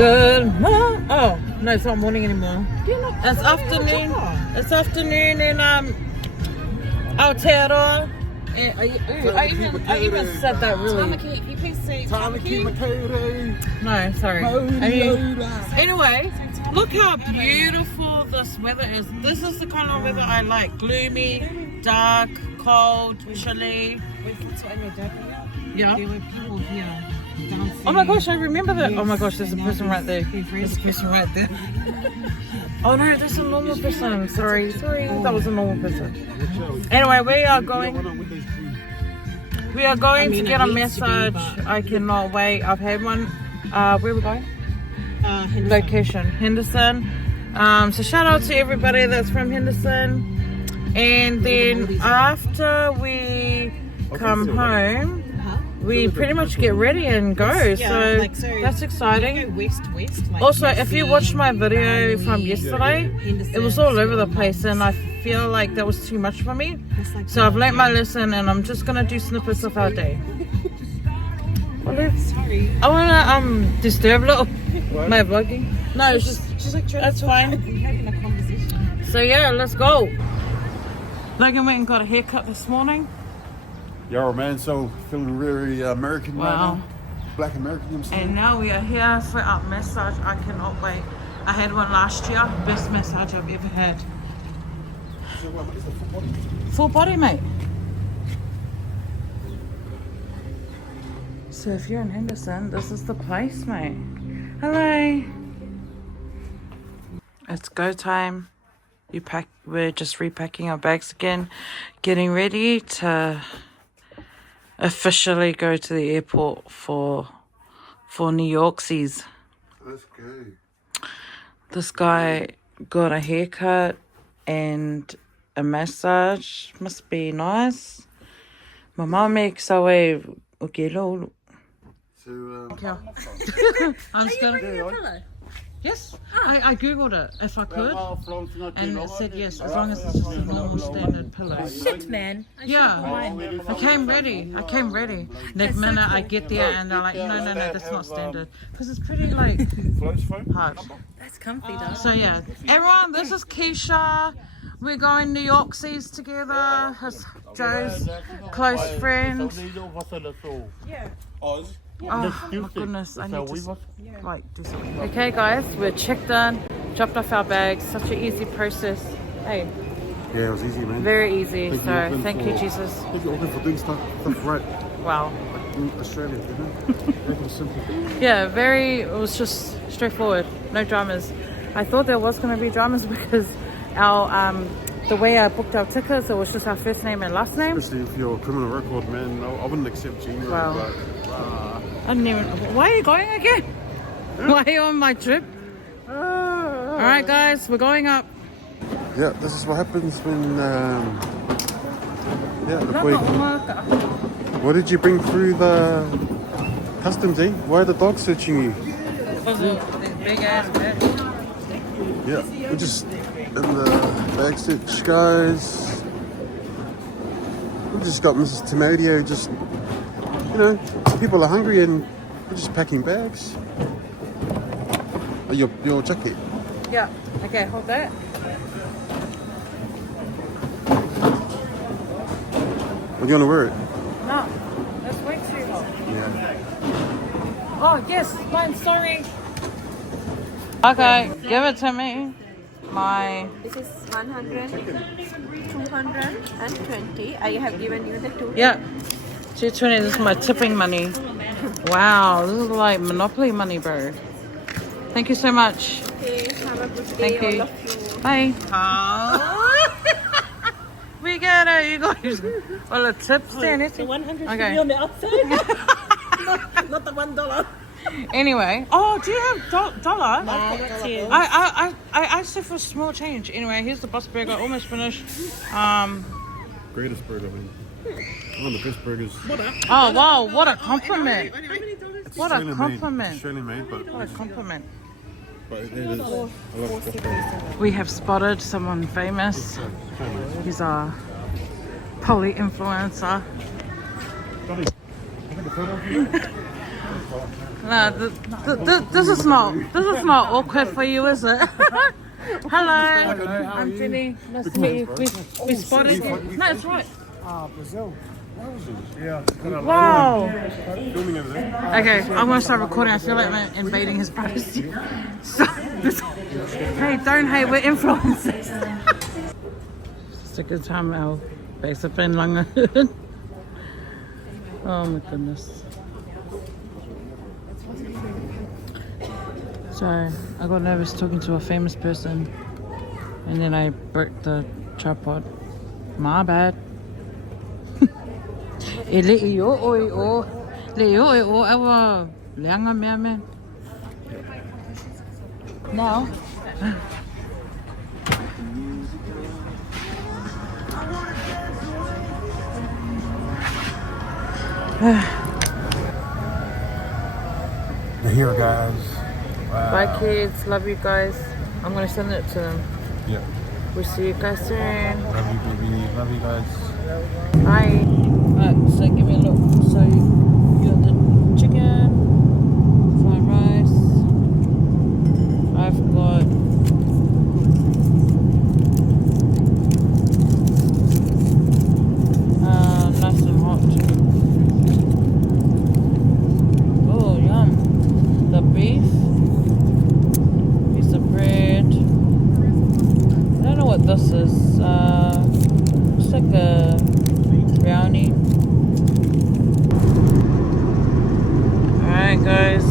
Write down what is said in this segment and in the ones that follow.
Good. Oh no, it's not morning anymore. It's afternoon. It's afternoon in Aotearoa. I even said that really. Can you please say Tāmaki Makauru. No, sorry. Mauriola. Anyway, look how beautiful this weather is. This is the kind of weather I like. Gloomy, dark, cold, chilly. Yeah. There were people here dancing. Oh my gosh, I remember that. Oh my gosh, there's a person right there. There's a person right there. Oh no, that's a normal person. Sorry, that was a normal person. Anyway, we are going to get a massage. I cannot wait. I've had one. Where are we going? Henderson. Location Henderson. So shout out to everybody that's from Henderson. And then after we come home, we pretty much get ready and go. So that's exciting. West. Also, if you watched my video from yesterday, it was all over the place and I feel like that was too much for me. So I've learnt my lesson and I'm just gonna do snippets of our day. Sorry. I wanna disturb little my vlogging. No, it's just She's like, that's fine. We're having a conversation. So yeah, let's go. Logan went and got a haircut this morning. Yarra man, so feeling very American right Wow. now. Black American, I'm saying. And now we are here for our massage. I cannot wait. I had one last year. Best massage I've ever had. Full body, mate. So if you're in Henderson, this is the place, mate. Hello. It's go time. We're just repacking our bags again, getting ready to officially go to the airport for New York's. Let's go. This guy got a haircut and a massage. Must be nice. Mama makes away ukelo. So, I'm just gonna. Yes, I googled it if I could, and it said yes as long as it's just a normal standard pillow. Shit, man. Yeah, I came ready. Next minute I get there and they're like, no, that's not standard because it's pretty like hard. That's comfy, though. So yeah, everyone, this is Keisha. We're going New York's together. Joe's close friend. Oh my goodness, I need to do something. Okay guys, we're checked in, dropped off our bags. Such an easy process. Hey. yeah, it was easy, man. Very easy. So thank you, Jesus. Thank you, Auckland, for doing stuff right. Wow. Like in Australia, you know? Make it simple. Yeah, it was just straightforward. No dramas. I thought there was going to be dramas because the way I booked our tickets, it was just our first name and last name. Especially if you're a criminal record, man, I wouldn't accept you. Wow. Like, I didn't even. Why are you going again? Why are you on my trip? Alright guys, we're going up. yeah, this is what happens when, what did you bring through the customs, eh? Why are the dogs searching you? Because of these big ass bags. Yeah, we're just in the bag search, guys. We just got Mrs. Tomato, just, you know, people are hungry and we're just packing bags. Oh, your jacket. Yeah. Okay, hold that. Or do you want to wear it? No, that's way too hot. Yeah. Oh yes, mine. Sorry. Okay, give it to me. This is 100, 220. I have given you the two. Yeah. 220. This is my tipping money. Wow, this is like Monopoly money, bro. Thank you so much. Okay, have a good day, Thank you. all of you. Bye. We get it, you guys. Well, a tip stand, The 100 Okay. should be on the outside. not the $1. Anyway, oh, do you have dollar? $10. I asked her for small change. Anyway, here's the bus burger, almost finished. Greatest burger, man. One of the best burgers. Oh wow, what a compliment! It's What a Australian compliment. Made. Australian made, but What a compliment! it is. I love it. We have spotted someone famous. He's a poly influencer. No, this is not awkward for you, is it? Hello, I'm Jenny. Nice to meet you. We spotted. No, it's right. Brazil. Yeah. Wow. Filming over there. Okay, I'm gonna start recording. I feel like I'm invading his privacy. So, hey, don't hate. We're influencers. It's a good time, our base up in Lange. Oh my goodness. Sorry, I got nervous talking to a famous person and then I broke the tripod. My bad. E le I o awa leanga mea me. Now. They're here, guys. Wow. Bye kids, love you guys. I'm gonna send it to them. Yeah. We'll see you guys soon. Love you, baby. Love you guys. Bye. Alright, so give me a look. So you got the chicken, fried rice. I've got nice and hot too. Oh, yum. The beef, piece of bread. I don't know what this is. It's like a brownie. Alright guys,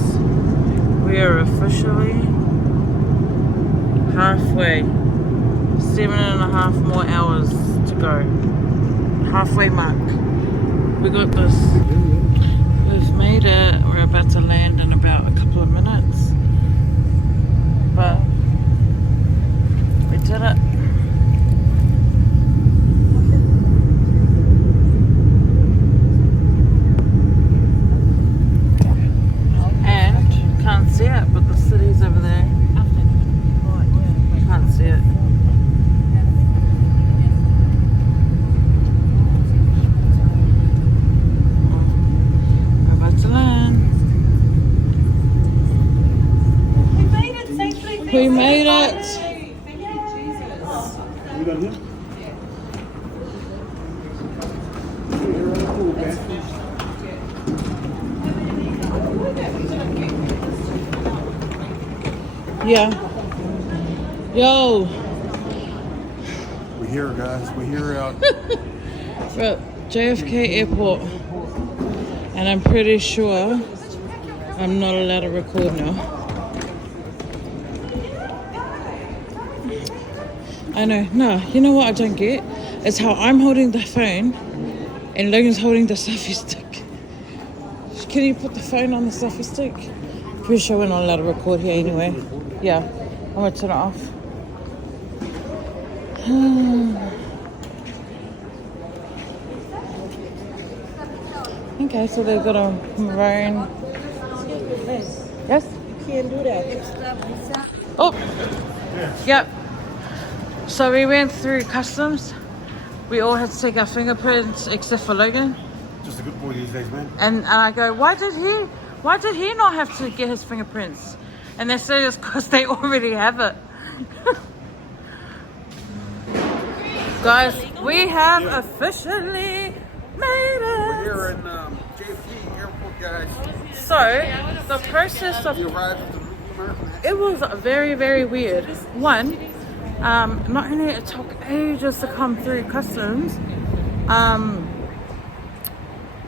we are officially halfway. 7.5 more hours to go. Halfway mark. We got this. We've made it. We're about to land in about a couple of minutes. But we did it. Can't see it, but the city's over there. Can't see it. We're about to land. We made it safely. We made it. You done here? Yeah. Yo. We're here, guys. We're here out. We're at JFK Airport. And I'm pretty sure I'm not allowed to record now. I know. No, you know what I don't get? It's how I'm holding the phone and Logan's holding the selfie stick. Can you put the phone on the selfie stick? Pretty sure we're not allowed to record here anyway. Yeah, I'm gonna turn it off. Okay, so they've got a maroon. Yes? You can't do that. Oh, yep. So we went through customs. We all had to take our fingerprints except for Logan. Just a good boy these days, man. And I go, why did he not have to get his fingerprints? And they say it's because they already have it. Guys, we have officially made We're it. here in JFK Airport, guys. So, the process of We arrived at the American. it was very, very weird. One, not only it took ages to come through customs,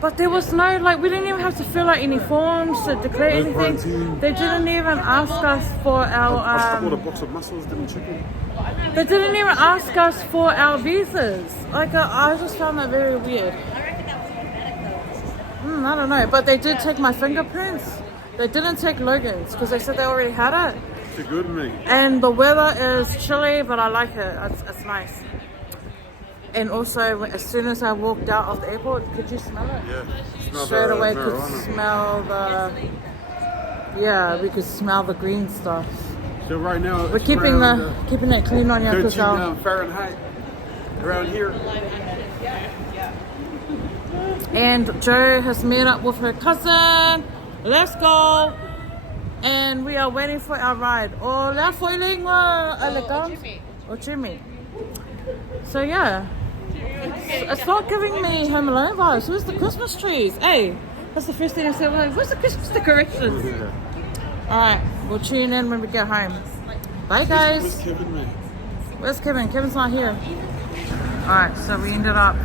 but there was no, like, we didn't even have to fill out any forms to declare anything. quarantine. They didn't even ask us for I our, bought a box of mussels, didn't check it. they didn't even ask us for our visas. Like, I just found that very weird. I don't know, but they did take my fingerprints. They didn't take Logan's because they said they already had it. It's good to me. And the weather is chilly, but I like it. It's nice. And also, as soon as I walked out of the airport, could you smell it? Yeah. Smell Straight the away, marijuana. could smell the. Yeah, we could smell the green stuff. So right now We're it's keeping around, keeping it clean on your 13 Fahrenheit around here. And Joe has met up with her cousin. Let's go. And we are waiting for our ride. Oh, la foiling or Jimmy. So yeah, it's not giving me Home Alone vibes. Where's the Christmas trees? Hey, that's the first thing I said. Like, where's the Christmas decorations? All right, we'll tune in when we get home. Bye, guys. Where's Kevin, mate? Where's Kevin? Kevin's not here. All right, so we ended up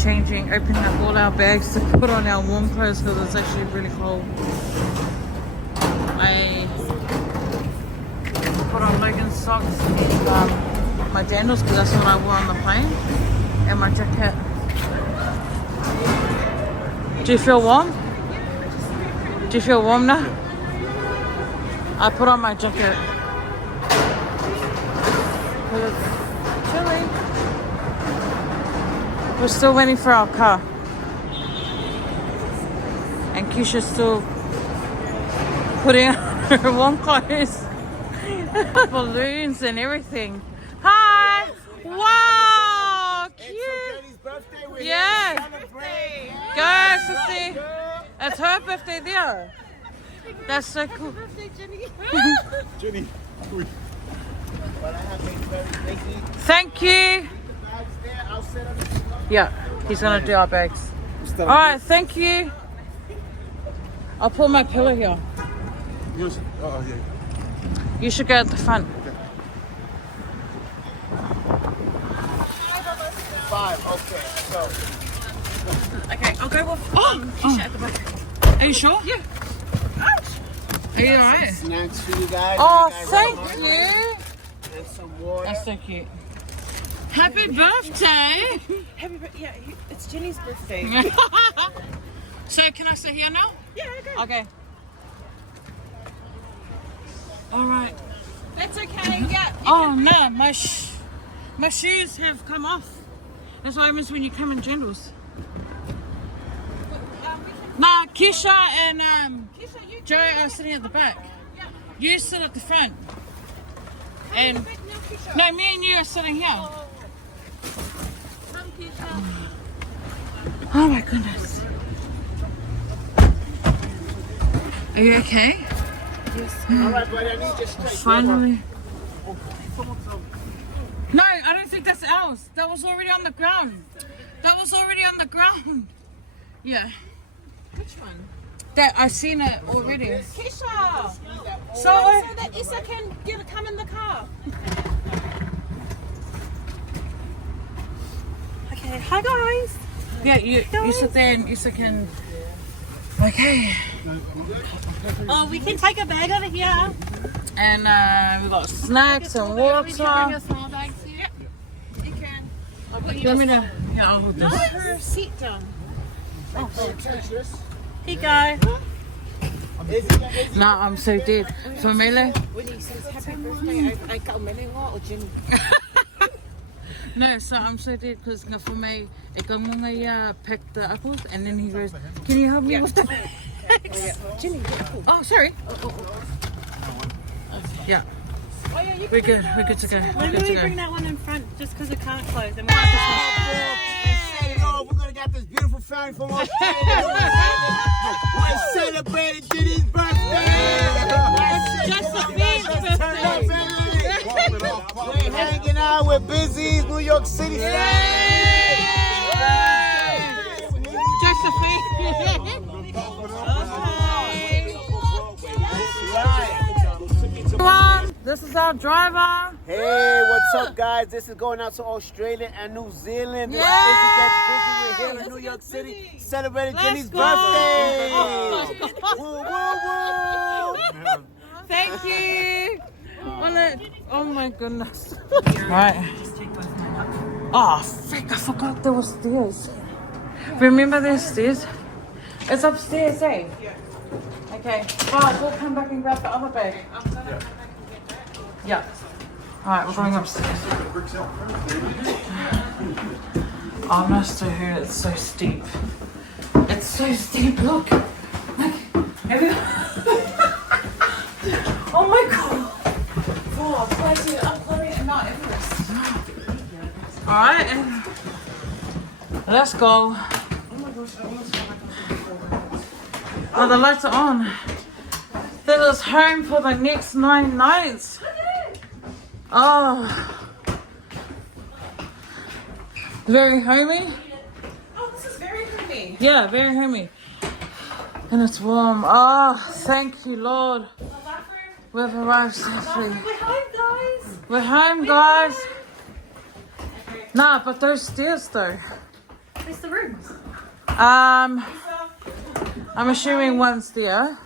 opening up all our bags to put on our warm clothes because it's actually really cold. I put on Logan's socks and my sandals because that's what I wore on the plane, and my jacket. Do you feel warm? Do you feel warm now? I put on my jacket because it's chilly. We're still waiting for our car, and Keisha's still putting on her warm clothes, balloons and everything. Hi! Wow! Cute! Yeah! Guys, to see. It's her birthday there. That's so cool. Jenny. Thank you. Yeah, he's gonna do our bags. All right, thank you. I'll pull my pillow here. Oh, yeah. You should go at the front. Five, okay, so. Okay, I'll go with Keisha at the back. Are you sure? Yeah. Are you alright? Snacks for you guys. Oh, You guys thank are hungry. you. And some water. That's so cute. Happy birthday! Happy birthday. Yeah, it's Jenny's birthday. So can I sit here now? Yeah, okay. Okay. All right. That's okay, yeah. Oh no, my shoes have come off. That's what happens when you come in genders. Nah, Keisha and Joe are sitting at the back. You sit at the front. And no, me and you are sitting here. Oh my goodness. Are you okay? All right, buddy, I need your straight. Finally. No, I don't think that's ours. That was already on the ground. That was already on the ground. Yeah. Which one? That I've seen it already. Keisha! So So that Issa can come in the car. Okay, hi guys. yeah, you sit there and Issa can. Okay. Oh, we can take a bag over here. And we got snacks and water. small bags here? You can. You want me to? Yeah, I'll hold this. Her seat down. Oh, here you go. Nah, I'm so dead. For Mele? When he says happy birthday, I got Melenga or Jenny. No, so I'm so dead because for me, I come pick the apples and then he goes, can you help me with the bags? Jenny, Oh, sorry. Yeah. Oh, yeah, you We're good to go. We're good to go. bring that one in front just because it can't close. And we'll have this one. We're gonna get this beautiful family from Australia. We're celebrating Jenny's birthday. Josephine's We're hanging out. We're busy. New York City. Josephine. This is our driver. Hey, what's up, guys? This is going out to Australia and New Zealand. This Yeah. busy gets busy. We're here in New York City celebrating Jenny's go. birthday. Woo, woo, woo. Thank you. Oh my goodness. Right. Oh, frick, I forgot there were stairs. Remember there's stairs? It's upstairs, eh? Okay. Right, we'll come back and grab the other bag. Yeah. Alright, we're going upstairs. Oh, Mr. Who, it's so steep. It's so steep, look. Look. Oh my god. Oh, crazy. I'm climbing Mount Everest. Alright. Let's go. Oh, the lights are on. That is home for the next 9 nights. Oh. Very homey. Oh, this is very homey. Yeah, very homey. And it's warm. Oh, thank you, Lord. We've arrived safely. We're home, guys. We're home, guys. Nah, but those stairs though. Where's the rooms? I'm assuming one's there.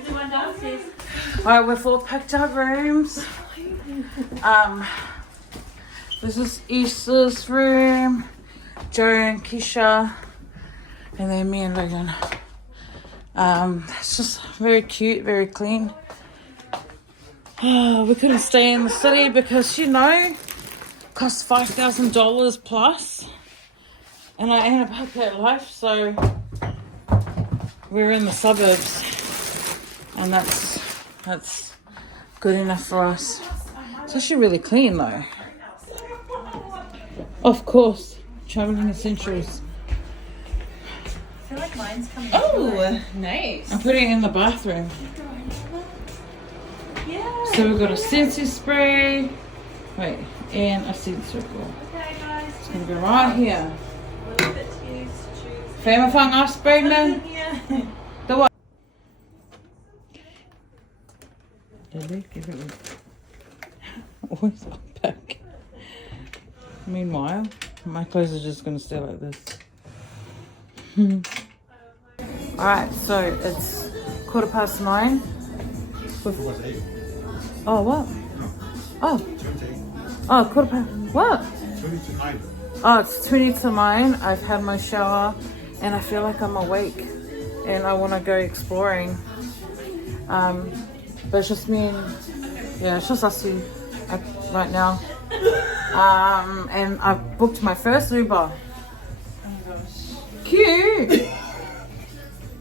Is there one downstairs? Alright, we've all picked our rooms. This is Issa's room, Joe and Keisha, and then me and Logan. It's just very cute, very clean. We couldn't stay in the city because, you know, it costs $5,000 plus. And I ain't about that life, so we're in the suburbs. And that's good enough for us. It's actually really clean though. Of course, traveling essentials. I feel like mine's coming. Oh, nice. I'm putting it in the bathroom. Yeah. So we've got a sensory spray. Wait, and a sensory ball. Okay, guys. It's gonna go right here. A little bit to use. Famifang afspraken. Yeah. The what? Lily, give it always unpack. Meanwhile, my clothes are just gonna stay like this. Alright, so it's 9:15. Oh, what? Oh. Oh, 9:15. What? Oh, it's 9:20. I've had my shower and I feel like I'm awake and I want to go exploring. But it's just me and, yeah, it's just us two right now. And I've booked my first Uber. Oh my gosh. Cute!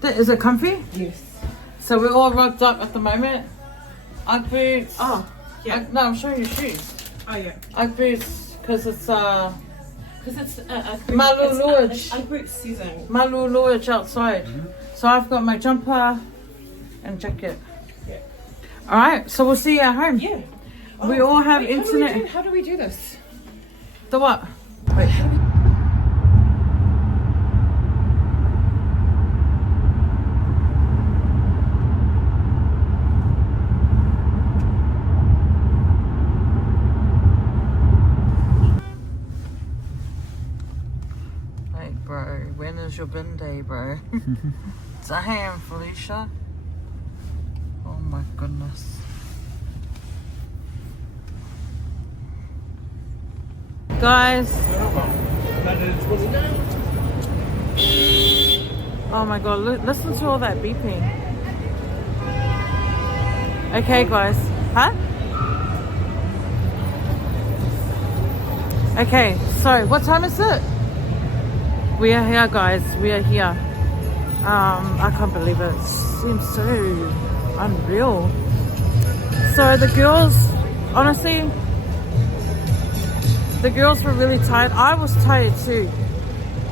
Is it comfy? Yes. So we're all rubbed up at the moment. Ugg boots. Oh, yeah. No, I'm showing you shoes. Oh, yeah. Ugg boots, because it's Because it's Maluluj. a group season. Maluluj outside. So I've got my jumper and jacket. Yeah. Alright, so we'll see you at home. Yeah. We all have internet. How do we do this? The what? Wait. Hey bro, when is your bin day, bro? Damn, Felicia. Oh my goodness. Guys. Oh my god, listen to all that beeping. Okay guys. Huh? Okay, so what time is it? We are here guys, we are here. I can't believe it. It seems so unreal. So the girls, honestly, the girls were really tired. I was tired too,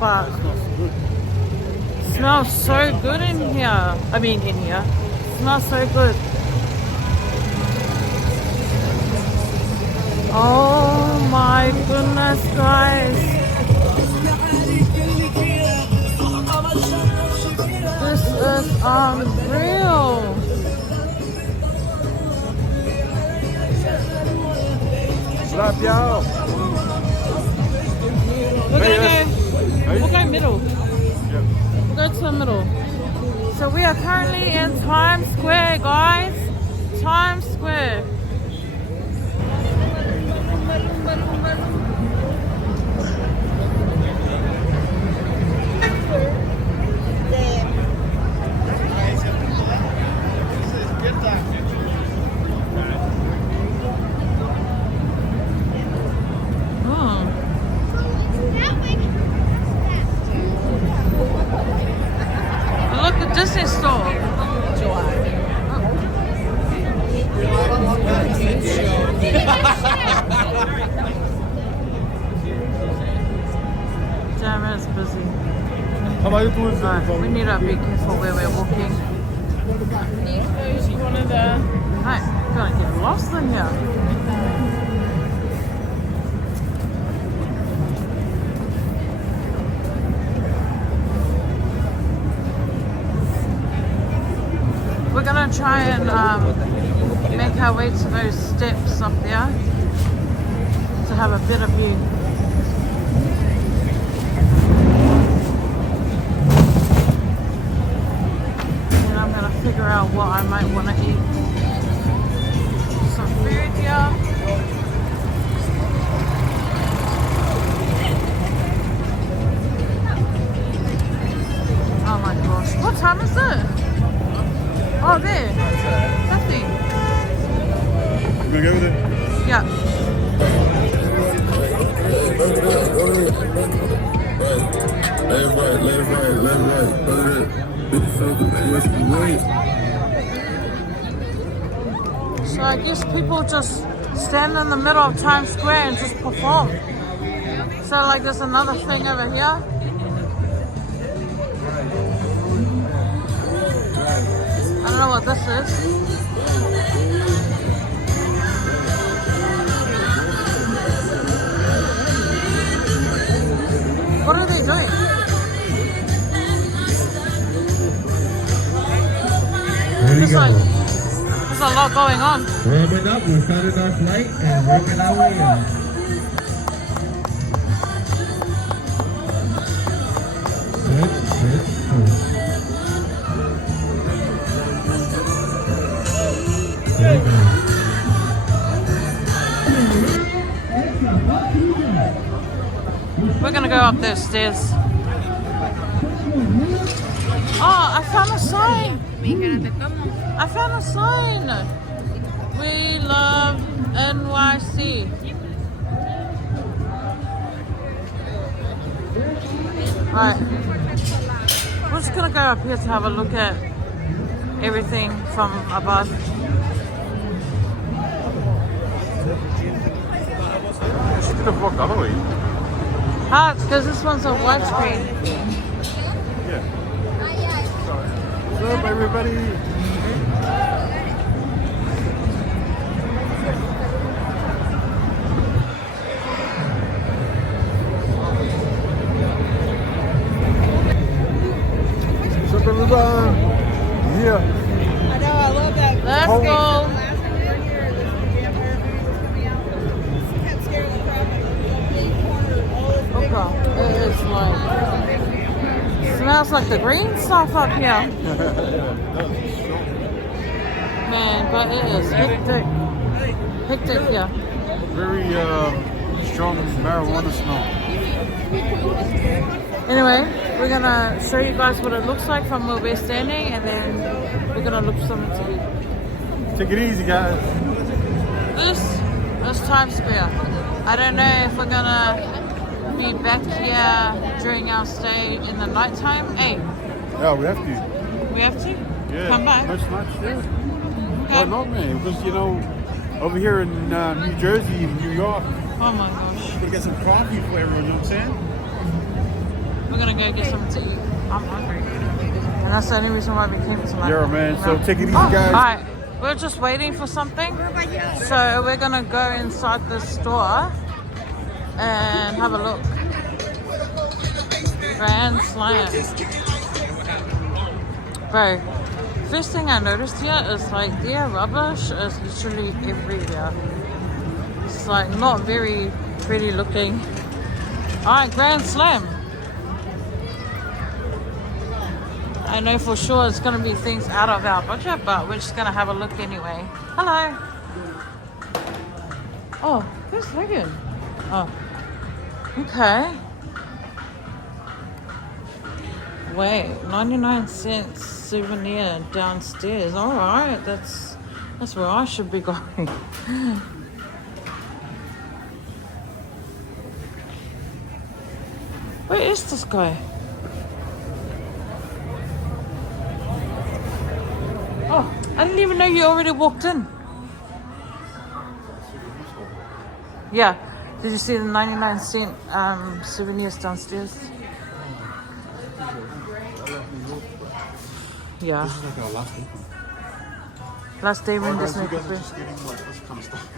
but it smells so good in here. I mean in here. It smells so good. Oh my goodness, guys. This is unreal. Slap y'all. We'll go middle. We'll go to the middle. So we are currently in Times Square, guys. Times Square. Look at Disney store. we need to be careful where we're walking. Right, gonna get lost in here. We're gonna try and make our way to those steps up there to have a better view. And I'm gonna figure out what I might want to eat. Some food here. Oh my gosh, what time is it? Oh, there. Nothing. You gonna go with it? Yeah. So I guess people just stand in the middle of Times Square and just perform. So like there's another thing over here. I don't know what this is. What are they doing? There's a lot going on. Warming up, we started our flight and working our way up. Good. There you go. We're gonna go up those stairs. Oh, I found a sign. I found a sign. We love NYC. Right. We're just gonna go up here to have a look at everything from above. She could have walked the other way. Ah, because this one's a widescreen. Yeah. What's up, everybody? What's up, everybody? Yeah. Let's go. Okay. It is like, smells like the green stuff up here. Man, but it is hectic. Hectic here. Very strong marijuana smell. Anyway, we're gonna show you guys what it looks like from where we're standing, and then we're gonna look for something to eat. Take it easy, guys. This is Times Square. I don't know if we're gonna be back here during our stay in the nighttime. Hey, Yeah, we have to. we have to Yeah. come back. Most nights, yeah. Okay. Why not, man? Because, you know, over here in New Jersey, New York, Oh my gosh, we're gonna get some coffee for everyone, you know what I'm saying? we're gonna go get something to eat. I'm hungry, and that's the only reason why we came tonight. Yeah, man. So take it easy, Oh, guys. alright, we're just waiting for something. So we're gonna go inside the store and have a look. Grand Slam. Bro, first thing I noticed here is like their rubbish is literally everywhere. It's like not very pretty looking. Alright, Grand Slam. I know for sure it's going to be things out of our budget, but we're just going to have a look anyway. Hello. Oh, who's Megan? Oh, okay. Wait, 99 cents souvenir downstairs. All right, that's where I should be going. Where is this guy? Oh, I didn't even know you already walked in. Yeah. Did you see the 99 cent souvenirs downstairs? Yeah. This is like our last week. Last day when Guys, this you make guys are just getting like this kind of stuff.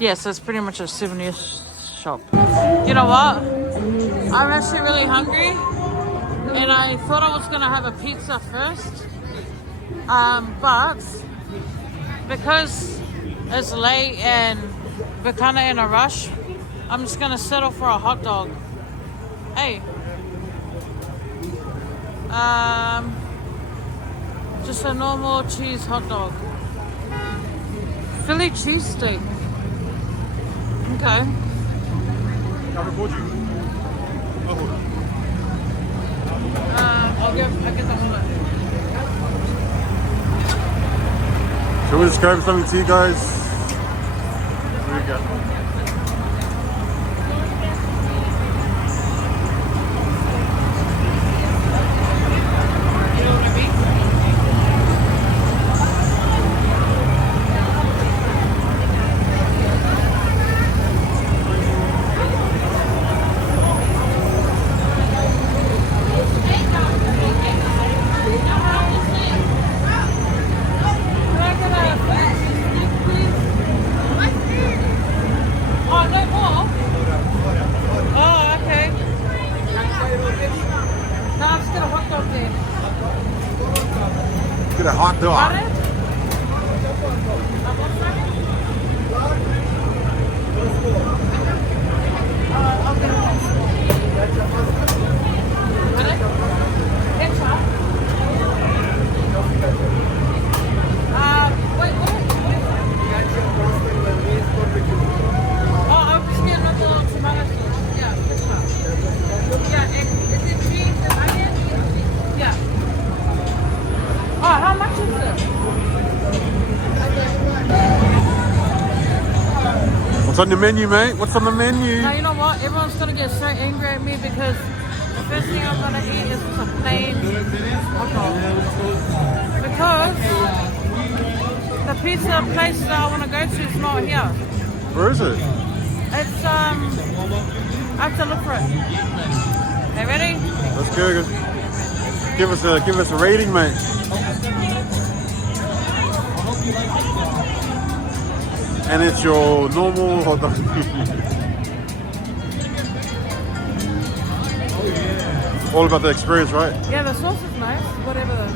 Yeah, so it's pretty much a souvenir shop. You know what? I'm actually really hungry, and I thought I was gonna have a pizza first, but because it's late and we're kind of in a rush, I'm just gonna settle for a hot dog. Hey, just a normal cheese hot dog. Philly cheesesteak. Okay. I'll record you. I'll get the wallet. Shall we describe something to you guys? Here we go. Get a hot dog. What's on the menu, mate? What's on the menu? Now, you know what? Everyone's going to get so angry at me because the first thing I'm going to eat is a plain hot dog. Because the pizza place that I want to go to is not here. Where is it? It's, I have to look for it. Hey, ready? Let's go. Give us a rating, mate. And it's your normal hot dog. All about the experience, right? Yeah, the sauce is nice. Whatever though.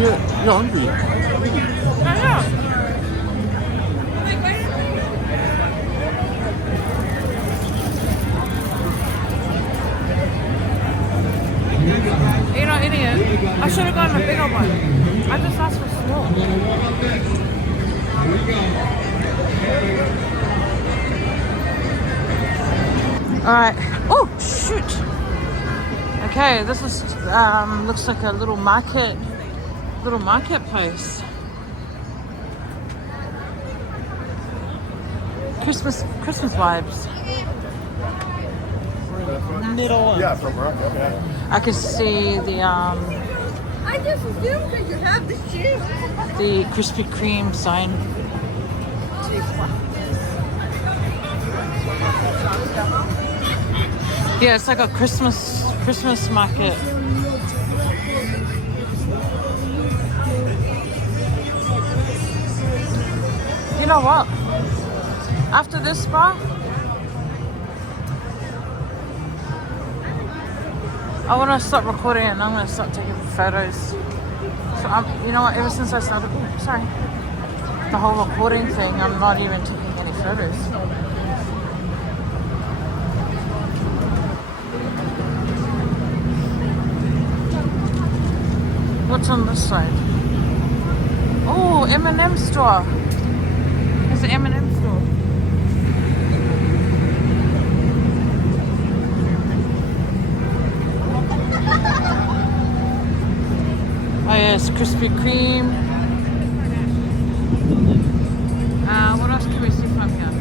Yeah, you're hungry. Yeah. You know, idiot. I should have gotten a bigger one. I just asked for small. Alright. Oh, shoot. Okay, this is looks like a little marketplace. Christmas vibes. Yeah, from Morocco. Yeah. I can see the I just assumed that you have the cheese. the Krispy Kreme sign. Yeah, it's like a Christmas market. You know what? After this spa, I want to stop recording and I'm going to start taking photos. So you know what? Ever since I started, the whole recording thing, I'm not even taking any photos. What's on this side? Oh, M&M store. There's an M&M store. Oh yes, Krispy Kreme. What else can we see from here?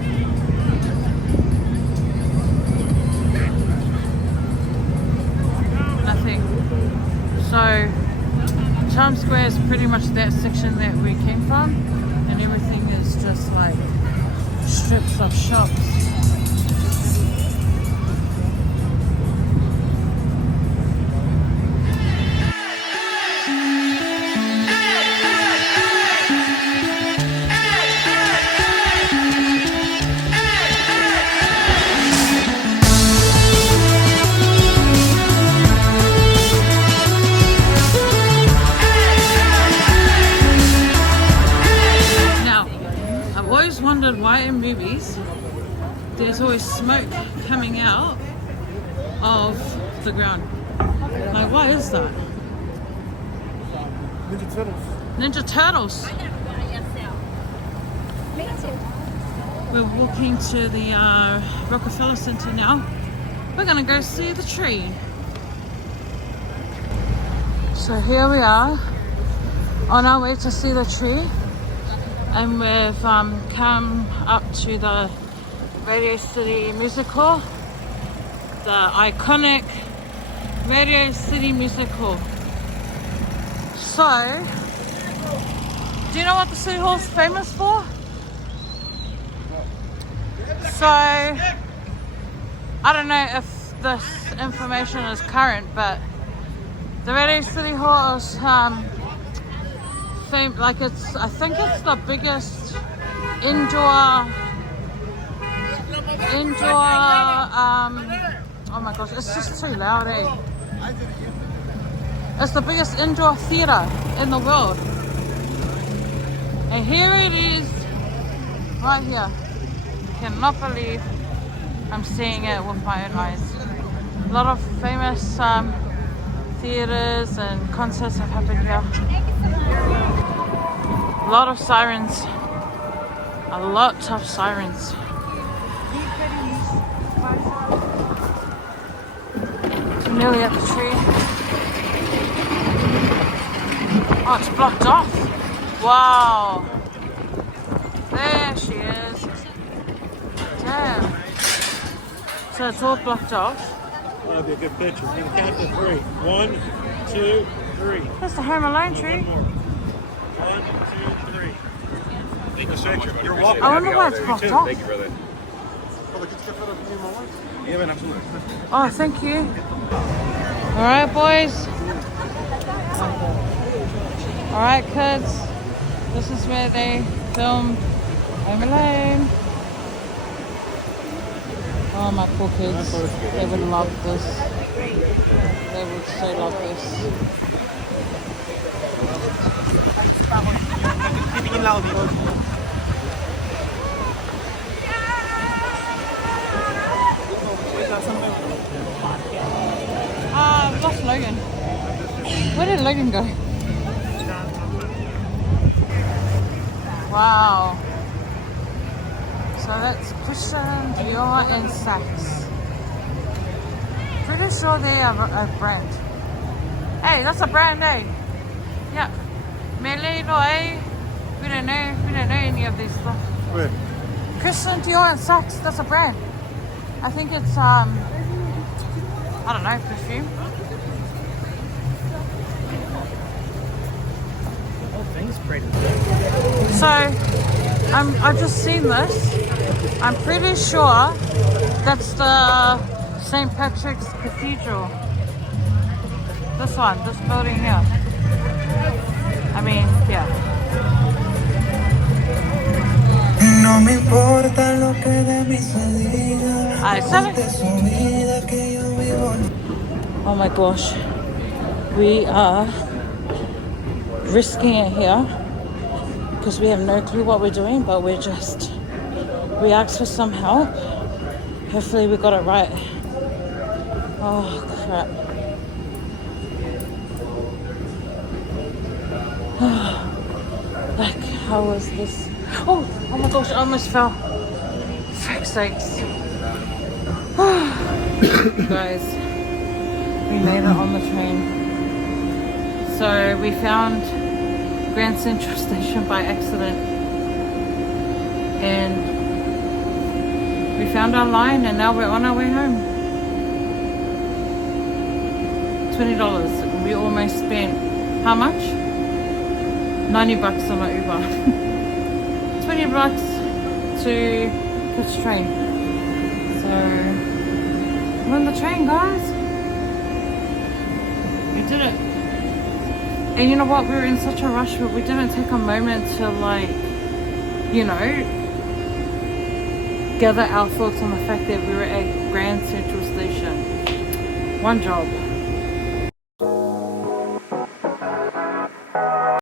Nothing. So Times Square is pretty much that section that we came from, and everything is just like strips of shops. there's always smoke coming out of the ground. Like, what is that? Ninja Turtles. Ninja Turtles. We're walking to the Rockefeller Center now. We're gonna go see the tree. So here we are on our way to see the tree, and we've come up to the Radio City Music Hall, the iconic Radio City Music Hall. So, do you know what the City Hall is famous for? So, I don't know if this information is current, but the Radio City Hall is like I think it's the biggest indoor oh my gosh, it's just too loud, eh? It's the biggest indoor theatre in the world. And here it is, right here. Cannot believe I'm seeing it with my own eyes. A lot of famous theatres and concerts have happened here. A lot of sirens. A lot of sirens. We're nearly at the tree. Oh, it's blocked off. Wow. There she is. Damn. So it's all blocked off. That'll be a good picture. We're gonna count to 3. 1, 2, 3. That's the Home Alone tree. One more. 1, 2, 3. Take a picture. You're welcome. I wonder why it's blocked off. Thank you, brother. Yeah, absolutely. Oh, thank you. Alright, boys. Alright, kids. This is where they filmed Home Alone. Oh, my poor kids. They would love this. They would so love this. I've lost Logan. Where did Logan go? Wow. So that's Christian, Dior and Saks. Pretty sure they are a brand. Hey, that's a brand, eh? Yeah. Melino, eh? We don't know any of these stuff. Where? Christian, Dior and Saks, that's a brand. I think it's I don't know, perfume. Oh, thing's pretty. So, I've just seen this. I'm pretty sure that's the St. Patrick's Cathedral. This one, this building here. I mean, yeah. No me importa lo que de mí se diga. Oh my gosh. We are risking it here because we have no clue what we're doing, but we asked for some help. Hopefully we got it right. Oh crap. Like, how was this? Oh my gosh, I almost fell. Frick's sakes. Guys, we made it on the train. So we found Grand Central Station by accident. And we found our line and now we're on our way home. $20. We almost spent, how much? $90 on our Uber. $20 to catch train. So we're on the train, guys. We did it. And you know what? We were in such a rush, but we didn't take a moment to, like, you know, gather our thoughts on the fact that we were at Grand Central Station. One job.